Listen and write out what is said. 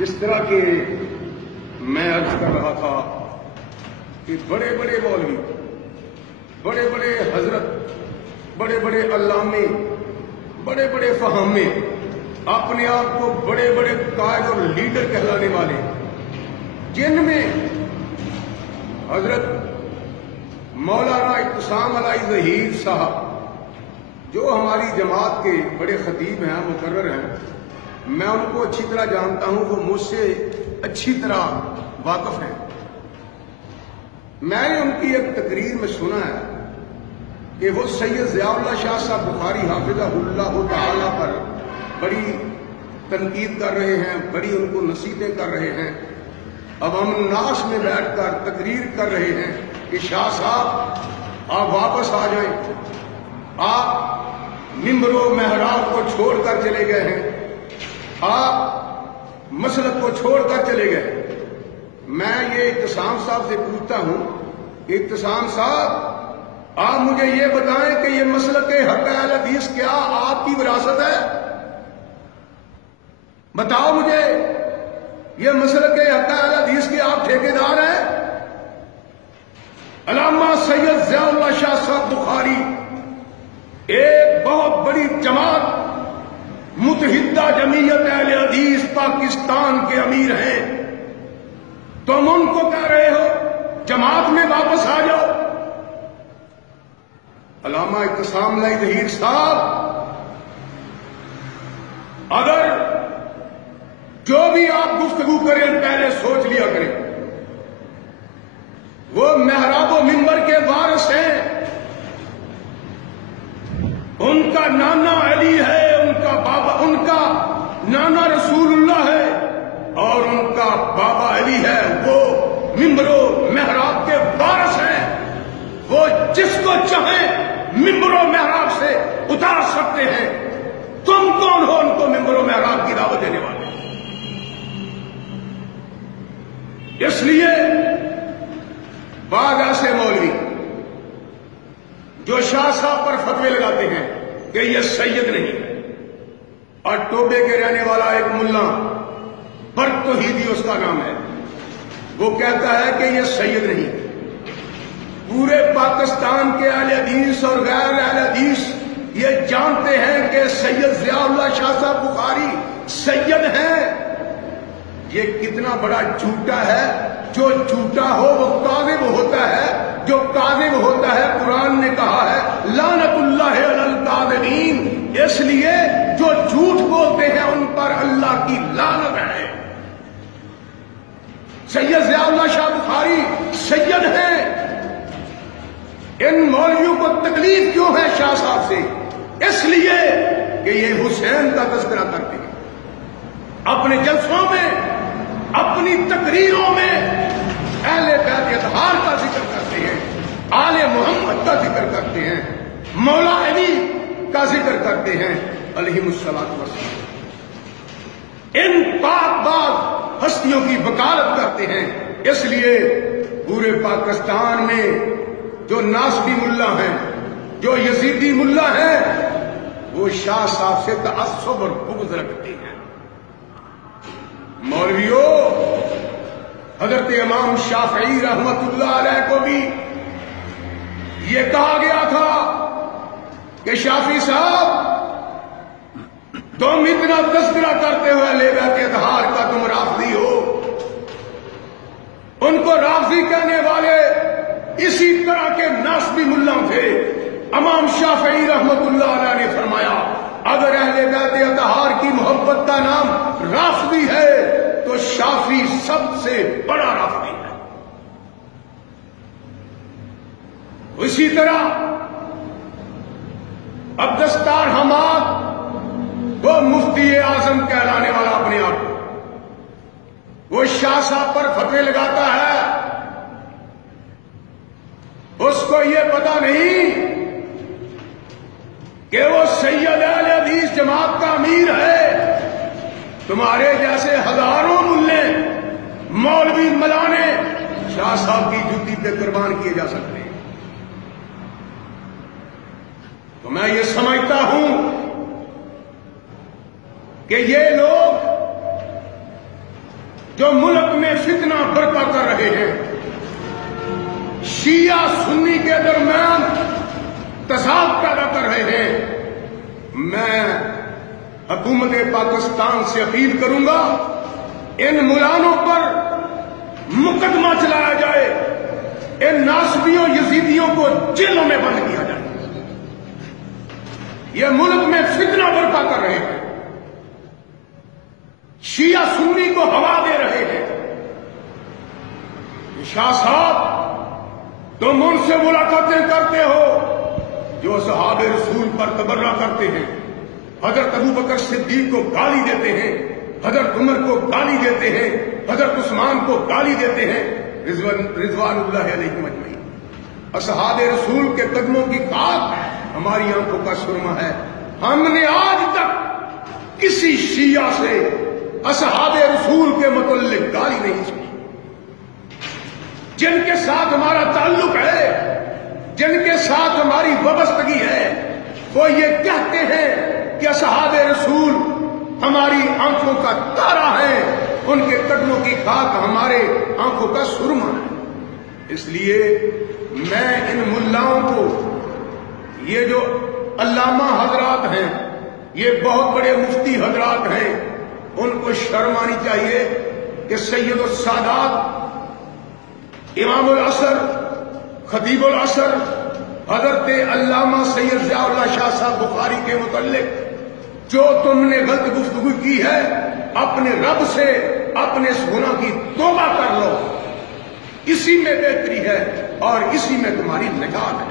جس طرح کے میں عرض کر رہا تھا کہ بڑے بڑے مولوی، بڑے بڑے حضرت، بڑے بڑے علامے، بڑے بڑے فہامے، اپنے آپ کو بڑے بڑے قائد اور لیڈر کہلانے والے، جن میں حضرت مولانا اعتصام علی ظہیر صاحب جو ہماری جماعت کے بڑے خطیب ہیں، مقرر ہیں، میں ان کو اچھی طرح جانتا ہوں، وہ مجھ سے اچھی طرح واقف ہیں۔ میں نے ان کی ایک تقریر میں سنا ہے کہ وہ سید ضیاء اللہ شاہ صاحب بخاری حافظہ اللہ تعالی پر بڑی تنقید کر رہے ہیں، بڑی ان کو نصیحتیں کر رہے ہیں، عوام الناس میں بیٹھ کر تقریر کر رہے ہیں کہ شاہ صاحب آپ واپس آ جائیں، آپ ممبر و محراب کو چھوڑ کر چلے گئے ہیں، آپ مسلک کو چھوڑ کر چلے گئے۔ میں یہ اعتصام صاحب سے پوچھتا ہوں کہ اعتصام صاحب آپ مجھے یہ بتائیں کہ یہ مسلک حق اہل حدیث کیا آپ کی وراثت ہے؟ بتاؤ مجھے، یہ مسلک حق اہل حدیث کے آپ ٹھیکیدار ہیں؟ علامہ سید ضیاء اللہ شاہ صاحب بخاری ایک بہت بڑی جماعت متحدہ جمعیت اہل حدیث پاکستان کے امیر ہیں، تم ان کو کہہ رہے ہو جماعت میں واپس آ جاؤ۔ علامہ اعتصام علی ظہیر صاحب، اگر جو بھی آپ گفتگو کریں پہلے سوچ لیا کریں، وہ محراب و منبر کے وارث ہیں، ان کا نانا علی ہے، ان کا بابا، ان کا نانا رسول اللہ ہے اور ان کا بابا علی ہے، وہ ممبر و محراب کے وارث ہیں، وہ جس کو چاہیں ممبر و محراب سے اتار سکتے ہیں۔ تم کون ہو ان کو ممبر و محراب کی دعوت دینے والے؟ اس لیے بعض ایسے مولوی جو شاہ صاحب پر فتوے لگاتے ہیں کہ یہ سید نہیں ہے، اور ٹوبے کے رہنے والا ایک ملا برق توحیدی اس کا نام ہے، وہ کہتا ہے کہ یہ سید نہیں ہے۔ پورے پاکستان کے اہل حدیث اور غیر اہل حدیث یہ جانتے ہیں کہ سید ضیاء اللہ شاہ صاحب بخاری سید ہیں۔ یہ کتنا بڑا جھوٹا ہے، جو جھوٹا ہو وہ کاذب ہوتا ہے، جو کاذب ہوتا ہے قرآن نے کہا ہے لعنت اللہ علی الکاذبین، اس لیے جو جھوٹ بولتے ہیں ان پر اللہ کی لعنت ہے۔ سید ضیاء اللہ شاہ بخاری سید ہیں۔ ان مولویوں کو تکلیف کیوں ہے شاہ صاحب سے؟ اس لیے کہ یہ حسین کا تذکرہ کرتے ہیں، اپنے جلسوں میں، اپنی تقریروں میں اہل بیت اطہار کا ذکر کرتے ہیں، آل محمد کا ذکر کرتے ہیں، مولا علی کا ذکر کرتے ہیں علیہم الصلوۃ والسلام۔ ان پاک باز ہستیوں کی وکالت کرتے ہیں۔ اس لیے پورے پاکستان میں جو ناصبی ملا ہیں، جو یزیدی ملا ہیں، وہ شاہ صاحب سے تعصب اور بغض رکھتے ہیں۔ مولویوں، حضرت امام شافعی رحمت اللہ علیہ کو بھی یہ کہا گیا تھا کہ شافعی صاحب تم اتنا تذکرہ کرتے ہوئے اہل بیت اطہار کا تم رافضی ہو۔ ان کو رافضی کہنے والے اسی طرح کے ناصبی ملا تھے۔ امام شافعی رحمت اللہ علیہ نے فرمایا اگر اہل بیت اطہار کی محبت کا نام رافضی ہے تو شافعی سب سے بڑا رافضی ہے۔ اسی طرح عبدالستار حماد، وہ مفتی اعظم کہلانے والا اپنے آپ کو، وہ شاہ صاحب پر فتوے لگاتا ہے، اس کو یہ پتا نہیں کہ وہ سید اہل حدیث جماعت کا امیر ہے۔ تمہارے جیسے ہزاروں ملے مولوی ملانے شاہ صاحب کی جوتی پہ قربان کیے جا سکتے ہیں۔ تو میں یہ سمجھتا ہوں کہ یہ لوگ جو ملک میں فتنہ برپا کر رہے ہیں، شیعہ سنی کے درمیان تضاد پیدا کر رہے ہیں، میں حکومت پاکستان سے اپیل کروں گا ان ملانوں پر مقدمہ چلایا جائے، ان ناصبیوں یزیدیوں کو جیلوں میں بند کیا جائے۔ یہ ملک میں فتنہ برپا کر رہے ہیں، شیعہ سنی کو ہوا دے رہے ہیں۔ شاہ صاحب، تم ان سے ملاقاتیں کرتے ہو جو اصحاب رسول پر تبرہ کرتے ہیں، حضرت ابوبکر صدیق کو گالی دیتے ہیں، حضرت عمر کو گالی دیتے ہیں، حضرت عثمان کو گالی دیتے ہیں، رضوان اللہ علیہم اجمعین۔ اصحاب رسول کے قدموں کی خاک ہماری آنکھوں کا سرما ہے۔ ہم نے آج تک کسی شیعہ سے اصحاب رسول کے متعلق گالی نہیں سنی۔ جن کے ساتھ ہمارا تعلق ہے، جن کے ساتھ ہماری وابستگی ہے، وہ یہ کہتے ہیں کہ اصحاب رسول ہماری آنکھوں کا تارا ہے، ان کے قدموں کی خاک ہمارے آنکھوں کا سرما ہے۔ اس لیے میں ان ملاؤں کو، یہ جو علامہ حضرات ہیں، یہ بہت بڑے مفتی حضرات ہیں، ان کو شرم آنی چاہیے کہ سید السادات، امام العصر، خطیب العصر، حضرت علامہ سید ضیاء اللہ شاہ صاحب بخاری کے متعلق جو تم نے غلط گفتگو کی ہے، اپنے رب سے اپنے اس گناہ کی توبہ کر لو، اسی میں بہتری ہے اور اسی میں تمہاری نجات ہے۔